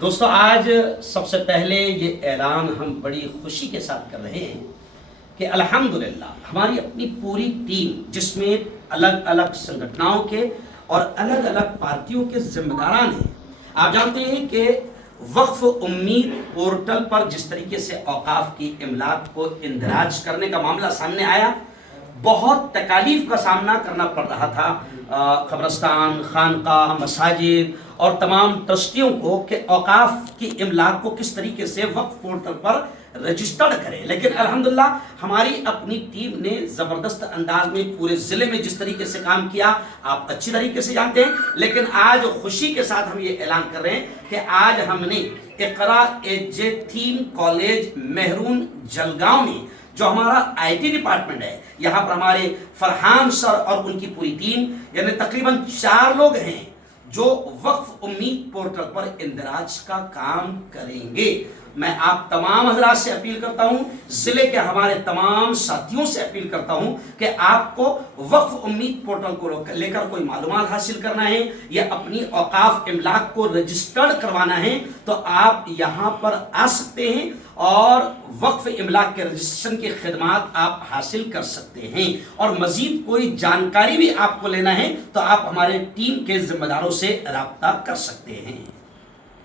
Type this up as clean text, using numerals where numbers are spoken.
دوستو آج سب سے پہلے یہ اعلان ہم بڑی خوشی کے ساتھ کر رہے ہیں کہ الحمدللہ ہماری اپنی پوری ٹیم، جس میں الگ الگ سنگھٹناؤں کے اور الگ الگ پارٹیوں کے ذمہ داران ہیں۔ آپ جانتے ہیں کہ وقف امید پورٹل پر جس طریقے سے اوقاف کی املاک کو اندراج کرنے کا معاملہ سامنے آیا، بہت تکالیف کا سامنا کرنا پڑ رہا تھا قبرستان، خانقاہ، مساجد اور تمام ٹرسٹیوں کو کہ اوقاف کی املاک کو کس طریقے سے وقف پورٹل پر رجسٹرڈ کریں۔ لیکن الحمدللہ ہماری اپنی ٹیم نے زبردست انداز میں پورے ضلع میں جس طریقے سے کام کیا آپ اچھی طریقے سے جانتے ہیں۔ لیکن آج خوشی کے ساتھ ہم یہ اعلان کر رہے ہیں کہ آج ہم نے اقرا تھیم کالج مہرون جلگاؤں میں، جو ہمارا آئی ٹی ڈپارٹمنٹ ہے، یہاں پر ہمارے فرحان سر اور ان کی پوری ٹیم، یعنی تقریباً 4 لوگ ہیں جو وقف امید پورٹل پر اندراج کا کام کریں گے۔ میں آپ تمام حضرات سے اپیل کرتا ہوں، ضلع کے ہمارے تمام ساتھیوں سے اپیل کرتا ہوں کہ آپ کو وقف امید پورٹل کو لے کر کوئی معلومات حاصل کرنا ہے یا اپنی اوقاف املاک کو رجسٹرڈ کروانا ہے تو آپ یہاں پر آ سکتے ہیں اور وقف املاک کے رجسٹریشن کی خدمات آپ حاصل کر سکتے ہیں۔ اور مزید کوئی جانکاری بھی آپ کو لینا ہے تو آپ ہمارے ٹیم کے ذمہ داروں سے رابطہ کر سکتے ہیں۔